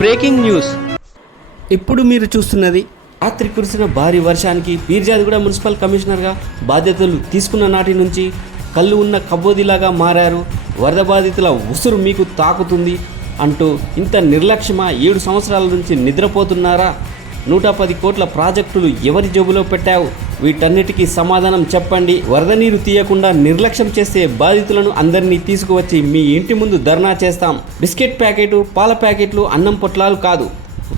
Breaking news. ఇప్పుడు మీరు చూస్తున్నది రాత్రి కురిసిన భారీ వర్షానికి పీర్జాదిగూడ మున్సిపల్ కమిషనర్గా బాధ్యతలు తీసుకున్న నాటి నుంచి కళ్ళు ఉన్న కబోదిలాగా మారారు. వరద బాధితుల ఉసురు మీకు తాకుతుంది అంటూ ఇంత నిర్లక్ష్యమా ఏడు సంవత్సరాల నుంచి నిద్రపోతున్నారా? నూట పది కోట్ల ప్రాజెక్టులు ఎవరి జేబులో పెట్టావు? వీటన్నిటికీ సమాధానం చెప్పండి. వరద నీరు తీయకుండా నిర్లక్ష్యం చేసే బాధితులను అందరినీ తీసుకువచ్చి మీ ఇంటి ముందు ధర్నా చేస్తాం. బిస్కెట్ ప్యాకెట్ పాల ప్యాకెట్లు అన్నం పొట్లాలు కాదు.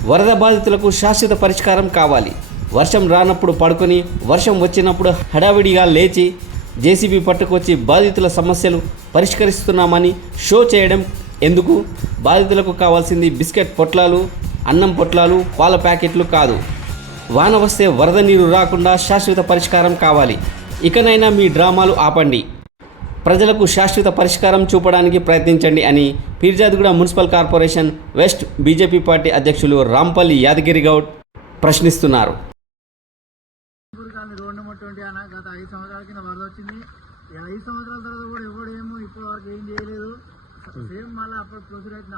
వరద బాధితులకు శాశ్వత పరిష్కారం కావాలి. వర్షం రానప్పుడు పడుకొని వర్షం వచ్చినప్పుడు హడావిడిగా లేచి జేసీబీ పట్టుకొచ్చి బాధితుల సమస్యలు పరిష్కరిస్తున్నామని షో చేయడం ఎందుకు? బాధితులకు కావాల్సింది బిస్కెట్ పొట్లాలు అన్నం పొట్లాలు పాల ప్యాకెట్లు కాదు. వాన వస్తే వరద నీరు రాకుండా శాశ్వత పరిష్కారం కావాలి. ఇకనైనా మీ డ్రామాలు ఆపండి. ప్రజలకు శాశ్వత పరిష్కారం చూపడానికి ప్రయత్నించండి అని Peerzadiguda municipal corporation west BJP party అధ్యక్షులు రాంపల్లి యాదగిరి గౌడ్ ప్రశ్నిస్తున్నారు. కానీ గత ఐదు సంవత్సరాల కింద వరద వచ్చింది. ఐదు సంవత్సరాల తర్వాత కూడా ఇప్పటి వరకు ఏం చేయలేదు. సేమ్ మళ్ళీ అప్పుడు ప్రొసీడ్ అవుతుంది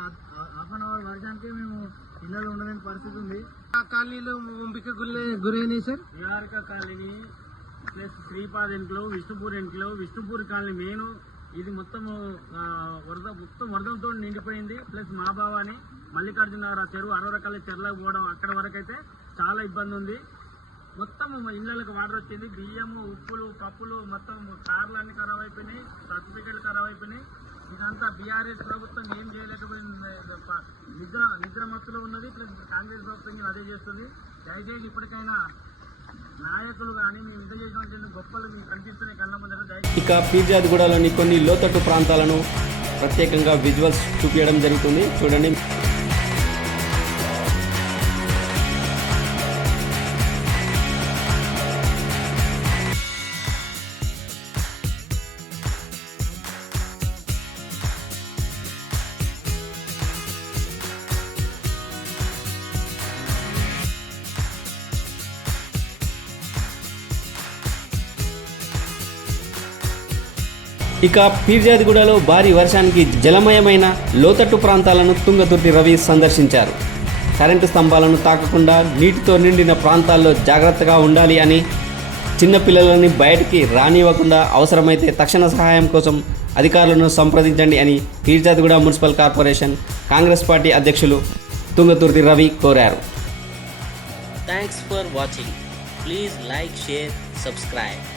హాఫ్ అన్ అవర్ వర్షానికి మేము ఇళ్ళలో ఉండలేని పరిస్థితి ఉంది. ఆ కాలనీలో ముంపిక గురి గురైనాయి sir? Niharika colony plus Sripad enclave Vishnupur enclave Vishnupur colony main ఇది మొత్తం వరద మొత్తం వరదలతో నిండిపోయింది. ప్లస్ మా భవాని మల్లికార్జున చెరువు అరవై రకాల చెరువులకు పోవడం అక్కడ వరకు అయితే చాలా ఇబ్బంది ఉంది. మొత్తం ఇళ్ళకి వాటర్ వచ్చింది. బియ్యము ఉప్పులు పప్పులు మొత్తం కార్లు అన్ని ఖరాబ్ అయిపోయినాయి. సర్టిఫికెట్లు ఖరాబ్ అయిపోయినాయి. ఇదంతా బీఆర్ఎస్ ప్రభుత్వం ఏం చేయలేకపోయింది నిద్ర నిద్ర మత్తులో ఉన్నది ప్లస్ కాంగ్రెస్ ప్రభుత్వం అదే చేస్తుంది. దయచేసి ఇప్పటికైనా నాయకులు కానీ మేము ఇంత చేసినటువంటి గొప్పలు మీకు కనిపిస్తున్నాయి కళ్ళ ముందర ఇక పీర్జాదిగూడలోని కొన్ని లోతట్టు ప్రాంతాలను ప్రత్యేకంగా విజువల్స్ చూపించడం జరుగుతుంది. చూడండి. ఇక పీర్జాదిగూడలో భారీ వర్షానికి జలమయమైన లోతట్టు ప్రాంతాలను తుంగతుర్తి రవి సందర్శించారు. కరెంటు స్తంభాలను తాకకుండా నీటితో నిండిన ప్రాంతాల్లో జాగ్రత్తగా ఉండాలి అని చిన్నపిల్లలని బయటికి రానివ్వకుండా అవసరమైతే తక్షణ సహాయం కోసం అధికారులను సంప్రదించండి అని Peerzadiguda municipal corporation Congress party అధ్యక్షులు తుంగతుర్తి రవి కోరారు. Thanks for watching please like share subscribe